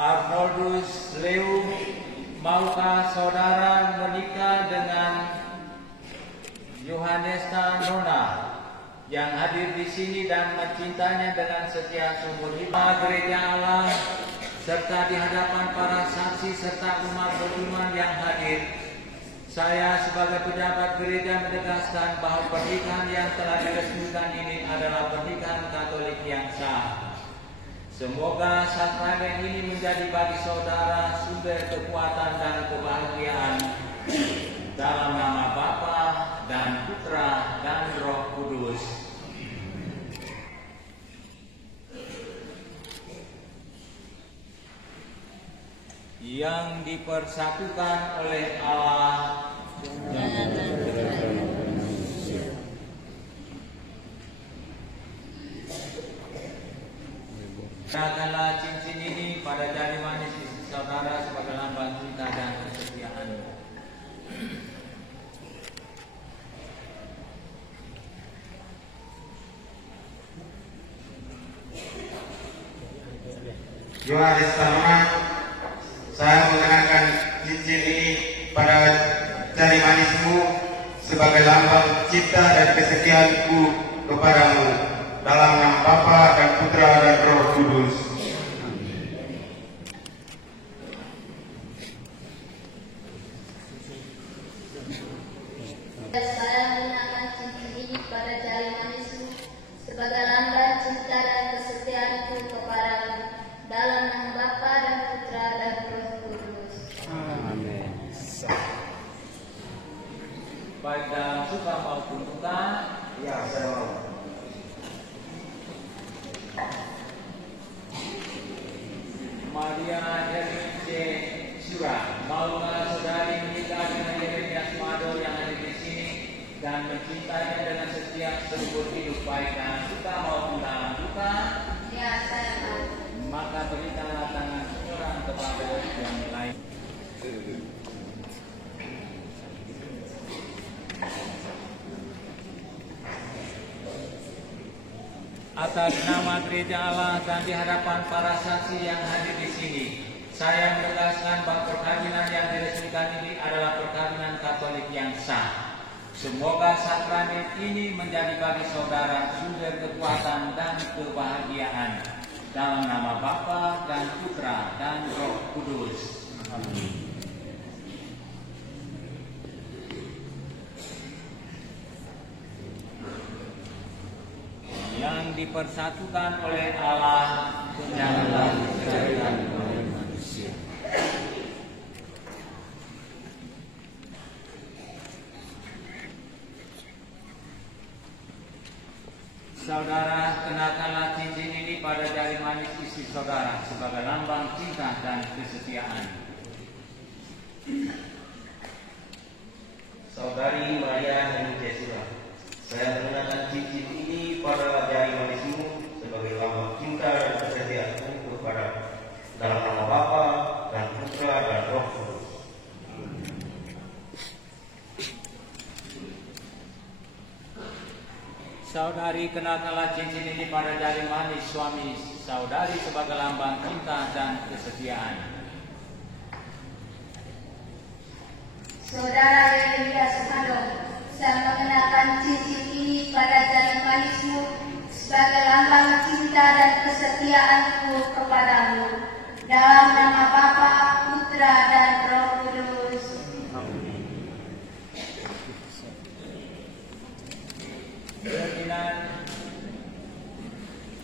Arnoldus Leu, maukah saudara menikah dengan Yohanesta Nona yang hadir di sini dan mencintainya dengan setia seumur hidup? Gereja Allah serta di hadapan para saksi serta umat beriman yang hadir, saya sebagai pejabat gereja menegaskan bahwa pernikahan yang telah diresmikan ini adalah pernikahan Katolik yang sah. Semoga sakramen ini menjadi bagi saudara sumber kekuatan dan kebahagiaan dalam nama Bapa dan Putra dan Roh Kudus. Yang dipersatukan oleh Allah. Gunakanlah cincin ini pada jari manis istri saudara sebagai lambang cinta dan kesetiaan. Yohanesta Nona, saya mengenakan cincin ini pada jari manismu sebagai lambang cinta dan kesetiaanku kepadamu, dalam nama Bapa dan Putra dan Roh Kudus. Saya mengenakan cincin ini pada jari manismu sebagai lambang cinta dan kesetiaanku kepadamu, dalam nama Bapa dan Putra dan Roh Kudus. Amin. Baik dalam suka maupun duka. Ya, saya mau. Maria Hermin C. Syura, maukah saudari menikah dengan Yeremias Mado yang ada di sini dan mencintainya dengan setia seumur hidup, baik dalam suka maupun dalam duka? Ya, saya mau. Maka berikanlah tangan seorang kepada yang lain. Atas nama gereja Allah dan di hadapan para saksi yang hadir di sini, saya menegaskan bahwa perkawinan yang diresmikan ini adalah perkawinan Katolik yang sah. Semoga sakramen ini menjadi bagi saudara sumber kekuatan dan kebahagiaan, dalam nama Bapa dan Putra dan Roh Kudus. Amin. Yang dipersatukan oleh Allah, janganlah diceraikan oleh manusia. Saudara, kenakanlah cincin ini pada jari manis istri saudara sebagai lambang cinta dan kesetiaan. Saudari Maria Hermin C. Syura, saya mengenakan cincin ini pada jari manismu sebagai lambang cinta dan kesetiaanku kepadamu, dalam nama Bapa dan Putra dan Roh Kudus. Saudari, kenakanlah cincin ini pada jari manis suami saudari sebagai lambang cinta dan kesetiaan. Saudara Yeremias Mado, saya mengenakan cincin ini pada jari manismu sebagai lambang cinta dan kesetiaanku kepadamu, dalam nama Bapa, Putra dan Roh Kudus. Ferdinand,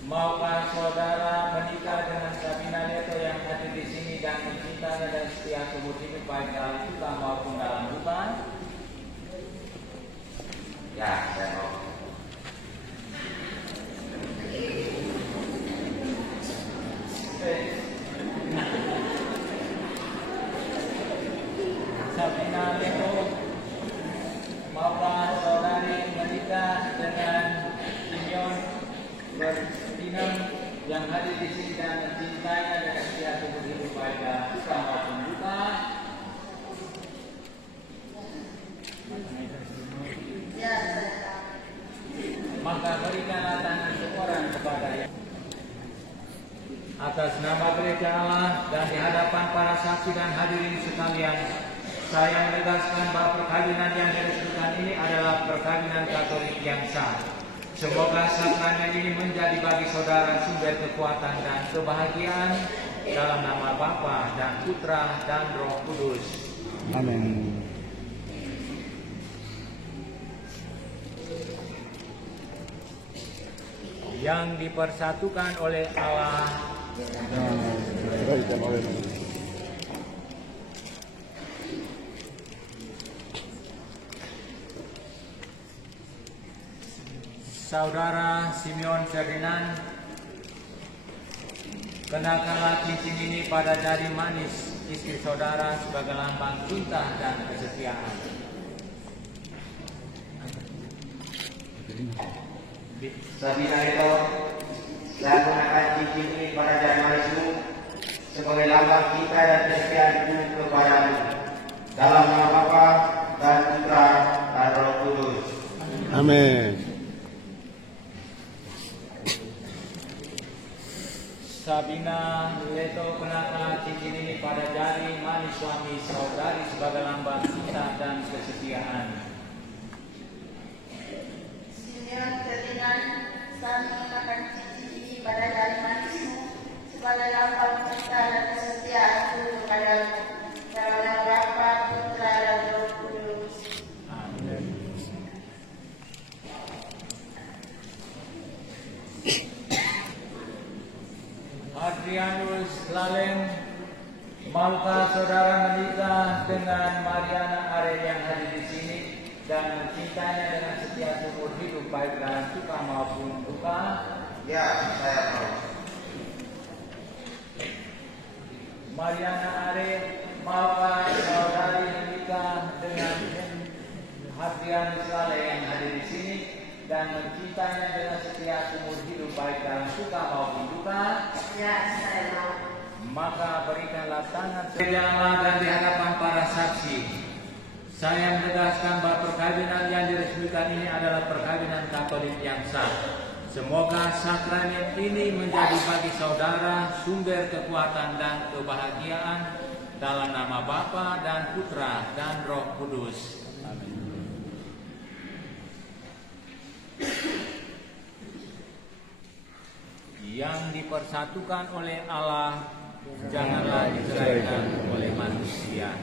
maukah saudara menikah dengan Sabina Leto yang hadir di sini dan mencintainya dan setia seumur hidup, baik dalam suka maupun dalam duka? Ya, saya mau. Sabina Leto, maukah saudari menikah dengan Simeon Ferdinand yang hadir di sini dan mencintainya dengan setia seumur hidup, baik dalam suka maupun duka? Ya, Maka berikanlah tangan seorang kepada yang Atas nama gereja Allah dan di hadapan para saksi dan hadirin sekalian, saya menegaskan bahwa perkawinan yang diresmikan ini adalah perkawinan Katolik yang sah. Semoga sakramen ini menjadi bagi saudara sumber kekuatan dan kebahagiaan dalam nama Bapa dan Putra dan Roh Kudus. Amin. Yang dipersatukan oleh Allah Saudara Simeon Ferdinand, kenakanlah cincin ini pada jari manis istri saudara sebagai lambang cinta dan kesetiaan. Sabina itu, saya gunakan cincin ini pada jari manismu sebagai lambang cinta dan kesetiaanku kepadamu. Dalam nama Bapa dan Putra dan Roh Kudus. Amin. Sabina Leto, kenakanlah cincin ini pada jari manis suami saudari sebagai lambang cinta dan kesetiaan. Simeon Ferdinand, saya mengenakan cincin ini pada jari manismu sebagai lambang cinta dan kesetiaanku kepadamu. Dalam nama Bapa, Putra dan Roh Kudus. Amin. Adrianus Lalem, maukah saudara menikah dengan Mariana Are yang hadir di sini dan mencintainya dengan setia seumur hidup baik dalam suka maupun duka? Ya, saya mau. Mariana Are, maukah saudari menikah dengan Adrianus Lalem yang hadir di sini dan mencintainya dengan setia seumur hidup baik dalam suka maupun duka? Ya, saya mau. Maka berikanlah tangan sejalan dan di hadapan para saksi. Saya menegaskan bahwa perkawinan yang diresmikan ini adalah perkawinan Katolik yang sah. Semoga sakramen ini menjadi bagi saudara sumber kekuatan dan kebahagiaan dalam nama Bapa dan Putra dan Roh Kudus. Amin. Yang dipersatukan oleh Allah, janganlah diceraikan oleh manusia.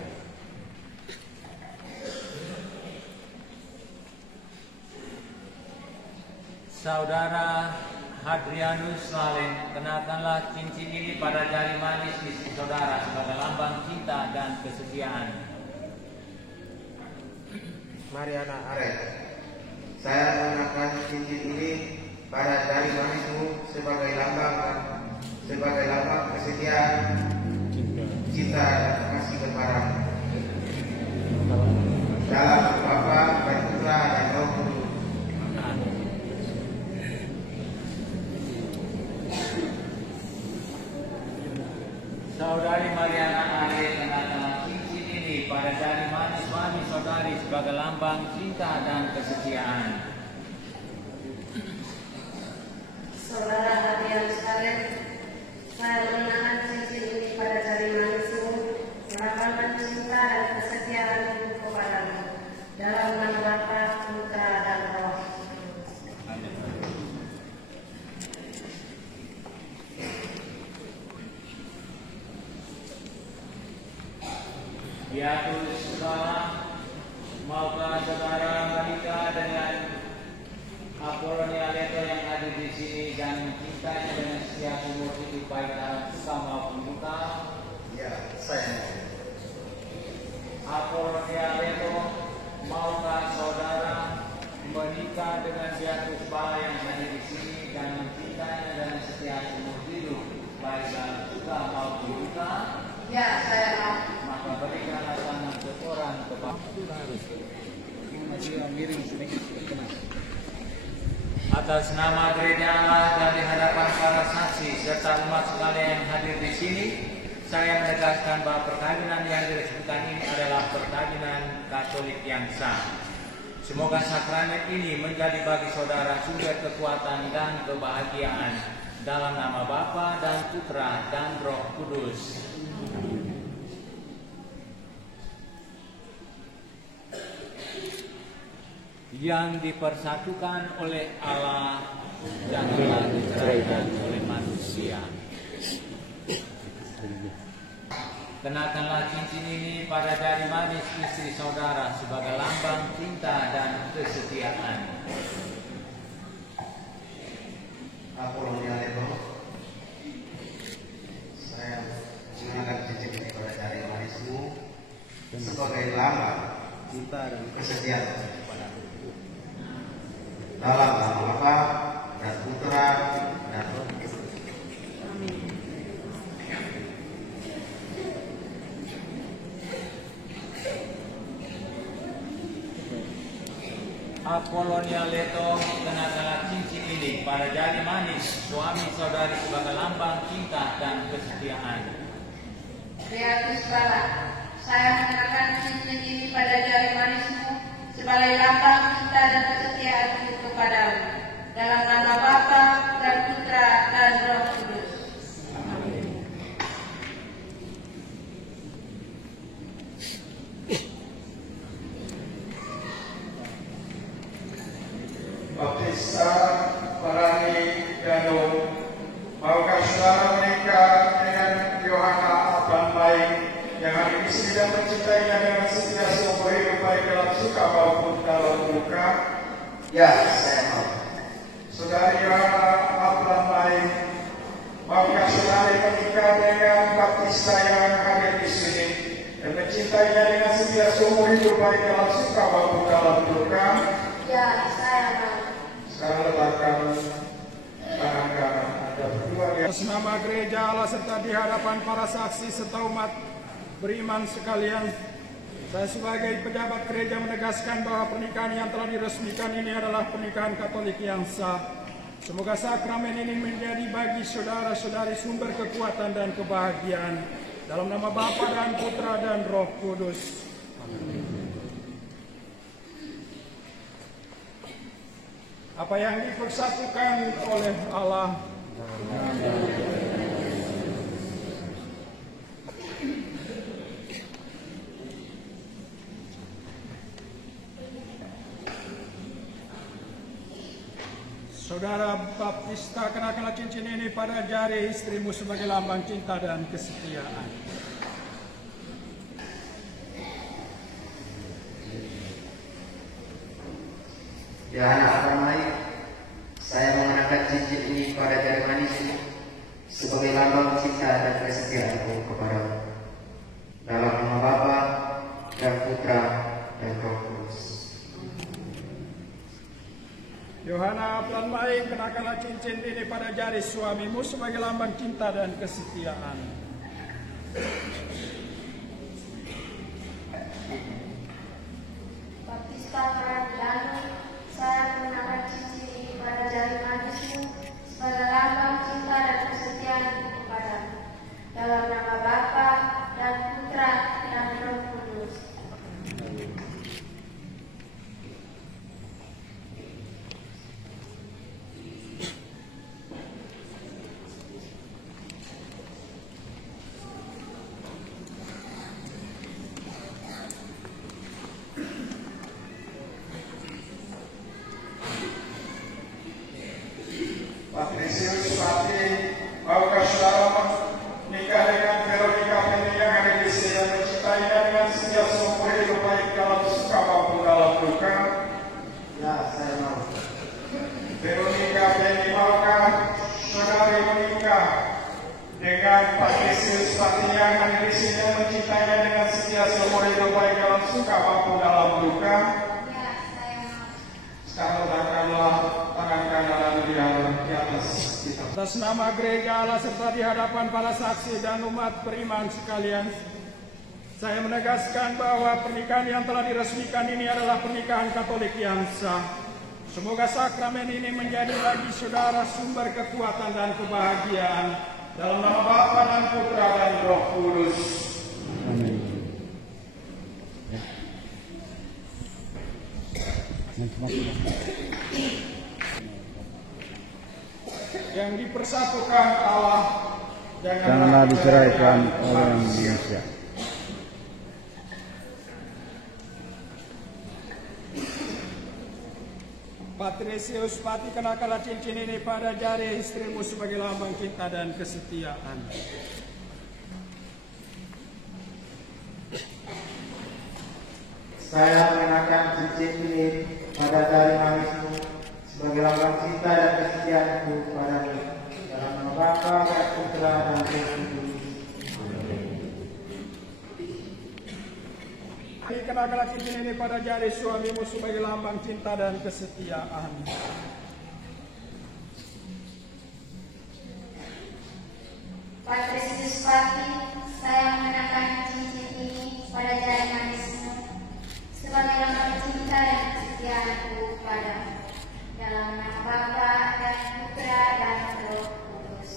Saudara Hadrianus Lalem, kenakanlah cincin ini pada jari manis istri saudara sebagai lambang cinta dan kesetiaan. Mariana Are, saya mengenakan cincin ini pada jari manismu sebagai lambang kesetiaan, cinta dan kasih kepadamu. Dalam Bapa dan Putra dan Roh Kudus. Saudari Mariana Are, kenakanlah cincin ini pada jari manis suami saudari sebagai lambang cinta dan kesetiaan. Saudara Hadrianus Lalem, saya mengenakan cincin ini pada jari manismu, melambangkan cinta dan kesetiaanku kepadamu. Dalam nama Bapa, Putra dan Roh Kudus. Beatus Salam, maukah saudara menikah dengan Apolonia Leto yang hadir di sini dan mencintainya dengan setia seumur hidup baik dalam suka maupun duka? Ya, saya mau. Apolonia Leto, maukah saudara menikah dengan Beatus Bala yang hadir di sini dan mencintainya dengan setia seumur hidup baik dalam suka maupun duka? Ya, saya mau. Maka berikanlah tangan seorang kepada atas nama gereja Allah dan di hadapan para saksi serta umat sekalian yang hadir di sini, saya menegaskan bahwa perkawinan yang diresmikan ini adalah perkawinan Katolik yang sah. Semoga sakramen ini menjadi bagi saudara sumber kekuatan dan kebahagiaan Dalam nama Bapa dan Putra dan Roh Kudus. Yang dipersatukan oleh Allah, janganlah diceraikan oleh manusia. Kenakanlah cincin ini pada jari manis istri saudara sebagai lambang cinta dan kesetiaan. Apologia Leto, saya menggunakan cincin ini pada jari manismu sebagai lambang cinta dan kesetiaan dalam nama Bapa dan Putra dan Roh Kudus. Apolonia Leto, kenakanlah cincin ini pada jari manis suami saudari sebagai lambang cinta dan kesetiaan. Beatus Bala, saya mengenakan cincin ini pada jari manismu sebagai lambang cinta dan kesetiaanku kepadamu. Dalam nama Bapa dan Putra dan Roh Kudus. Baptista Barani Dano, maukah saudara menikah dengan Yohana Abang Baik yang hari ini sedang mencintainya dengan setia seumur hidup baik dalam suka maupun dalam duka? Ya, saya mau. Saudari Yohana Abang Baik, maukah saudari menikah dengan Baptista yang hadir di sini dan mencintainya dengan setia seumur hidup baik dalam suka maupun dalam duka? Ya, saya mau. Sekarang letakkan tangan kanan Anda berdua di Atas nama gereja Allah serta di hadapan para saksi serta umat beriman sekalian, saya sebagai pejabat gereja menegaskan bahwa pernikahan yang telah diresmikan ini adalah pernikahan Katolik yang sah. Semoga sakramen ini menjadi bagi saudara-saudari sumber kekuatan dan kebahagiaan. Dalam nama Bapa dan Putra dan Roh Kudus. Apa yang dipersatukan oleh Allah. Saudara Baptista, kenakanlah cincin ini pada jari istrimu sebagai lambang cinta dan kesetiaan. Ya anak ramai, saya mengenakan cincin ini pada jari manismu sebagai lambang cinta dan kesetiaanku kepadamu. Dalam nama Bapa dan Putra dan Roh Kudus. Yohana Planmaing, kenakanlah cincin ini pada jari suamimu sebagai lambang cinta dan kesetiaan. Baptista Barani, saya mengenakan cincin ini pada jari manismu sebagai lambang cinta dan kesetiaanku kepadamu. Dalam nama Bapa dan Putra dan Roh Kudus. Patrisius Pati, maukah saudara menikah dengan Veronica Penny yang ada di sini dan mencintainya dengan setia seumur hidup baik dalam suka maupun dalam duka? Ya, saya mau. Veronica Penny, maukah saudari menikah dengan Patrisius Pati yang ada di sini dan mencintainya dengan setia seumur hidup baik dalam suka maupun dalam duka? Ya, saya mau. Sekarang letakkanlah tangan kanan di atas kita. Atas nama gereja Allah serta di hadapan para saksi dan umat beriman sekalian, saya menegaskan bahwa pernikahan yang telah diresmikan ini adalah pernikahan Katolik yang sah. Semoga sakramen ini menjadi bagi saudara sumber kekuatan dan kebahagiaan. Dalam nama Bapa dan Putra dan Roh Kudus. Amin. yang dipersatukan Allah Janganlah diceraikan oleh manusia. Patrisius, pati kenakanlah cincin ini pada jari istrimu sebagai lambang cinta dan kesetiaan. Saya mengenakan cincin ini pada jari manismu sebagai lambang cinta dan kesetiaanku padamu. Dalam nama Bapa dan Putra dan Roh Kudus. Kenakanlah cincin ini pada jari suamimu sebagai lambang cinta dan kesetiaan. Patrisius Pati, saya mengenakan cincin ini pada jari manismu sebagai lambang cinta dan kesetiaanku padamu. Dalam nama Bapa dan Putra dan Roh Kudus.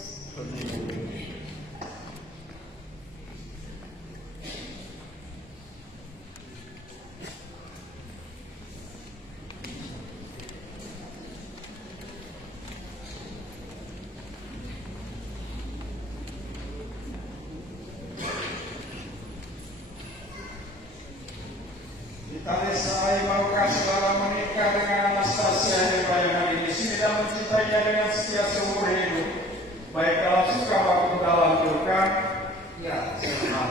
Tali saya maukah saudara menikah dengan Anastasia Heba yang hadir di sini dan mencintainya dengan setia seumur hidup, baik dalam suka maupun dalam duka? Ya, saya mau.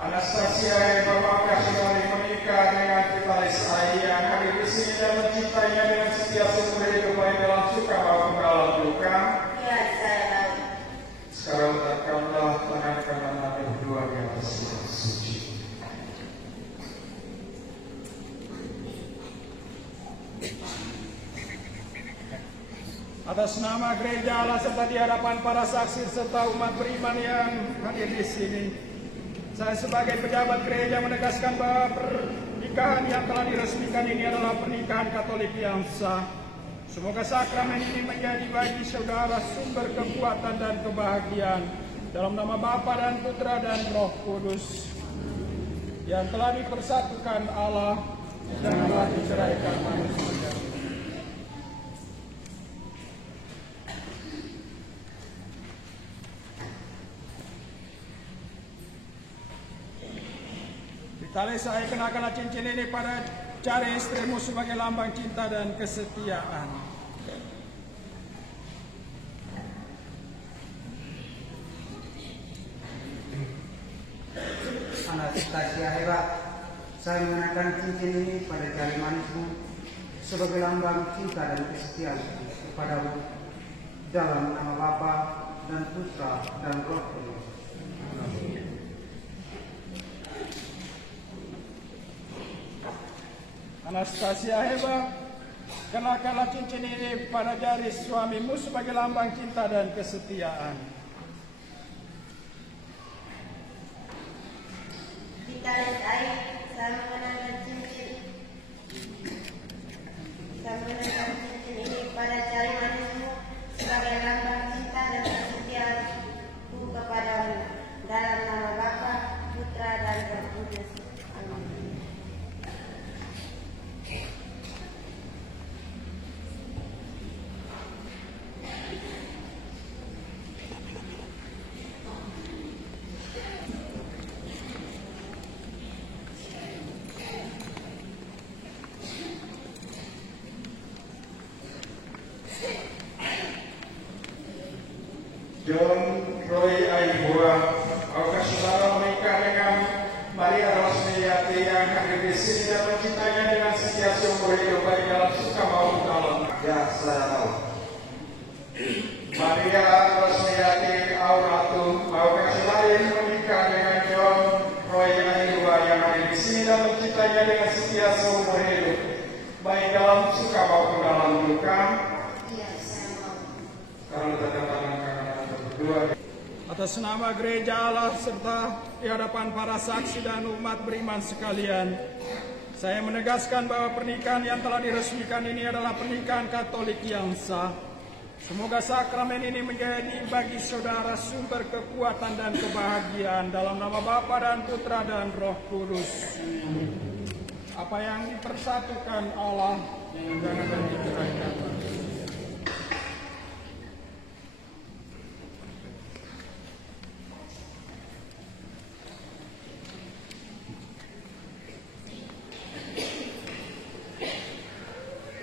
Anastasia Heba, maukah saudari menikah dengan Vitalis Ai yang hadir di sini dan mencintainya dengan setia seumur hidup, baik dalam suka maupun dalam duka? Ya, saya mau. Sekarang letakkanlah tangan kanan Anda berdua di atas suci. Atas nama gereja Allah serta di hadapan para saksi serta umat beriman yang hadir di sini, saya sebagai pejabat gereja menegaskan bahwa pernikahan yang telah diresmikan ini adalah pernikahan Katolik yang sah. Semoga sakramen ini menjadi bagi saudara sumber kekuatan dan kebahagiaan. Dalam nama Bapa dan Putra dan Roh Kudus, yang telah dipersatukan Allah, janganlah diceraikan manusia. Tali saya kenakanlah cincin ini pada jari istrimu sebagai lambang cinta dan kesetiaan. Anastasia Heba, saya mengenakan cincin ini pada jari manismu sebagai lambang cinta dan kesetiaan kepadamu. Dalam nama Bapa dan Putra dan Roh Kudus. Anastasia Heba, kenakanlah cincin ini pada jari suamimu sebagai lambang cinta dan kesetiaan. Vitalis Ai, saya mengenakan cincin ini pada jari manismu sebagai lambang cinta dan kesetiaanku kepadamu. Dalam nama Bapa, Putra dan Roh Kudus. Amin. John Roy Aibua, maukah saudara menikah dengan Maria Rosmeyati yang hadir di sini dan mencintainya dengan setia seumur hidup, baik dalam suka maupun dalam duka? Ya, saya mau. Maria Rosmeyati Auratu, maukah saudara menikah dengan John Roy Aibua yang hadir di sini dan mencintainya dengan setia seumur hidup, baik dalam suka maupun dalam duka? Iya, saya mau. Sekarang letakkan tangan kanan Anda berdua. Atas nama gereja Allah serta di hadapan para saksi dan umat beriman sekalian, saya menegaskan bahwa pernikahan yang telah diresmikan ini adalah pernikahan Katolik yang sah. Semoga sakramen ini menjadi bagi saudara sumber kekuatan dan kebahagiaan. Dalam nama Bapa dan Putra dan Roh Kudus. Apa yang dipersatukan Allah, Jangan bagi terakhir.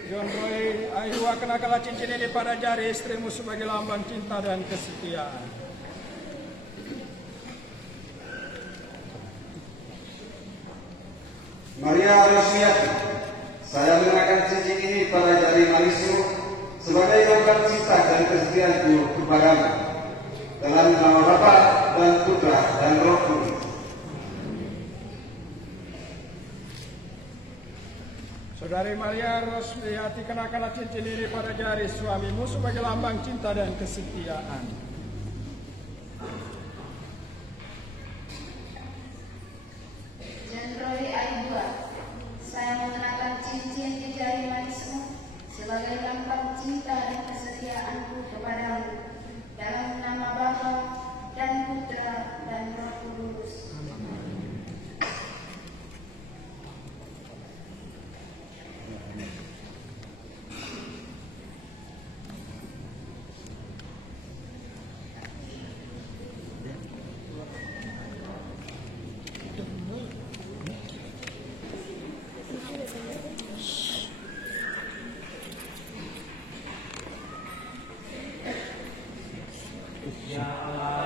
John Roy Ayua kenakanlah cincin ini pada jari istrimu sebagai lambang cinta dan kesetiaan. Maria Rosmiati, saya mengenakan cincin ini pada jari manismu sebagai lambang cinta dan kesetiaanku kepadamu. Dalam nama Bapa dan Putra dan Roh Kudus. Saudari Maria Rosmiati kenakanlah cincin ini pada jari suamimu sebagai lambang cinta dan kesetiaan. John Roy Ayua, saya mengenakan cincin di jari manismu sebagai lambang cinta dan kesetiaanku kepadamu. Dalam nama Bapa dan Putra dan Roh Kudus. Ya Allah,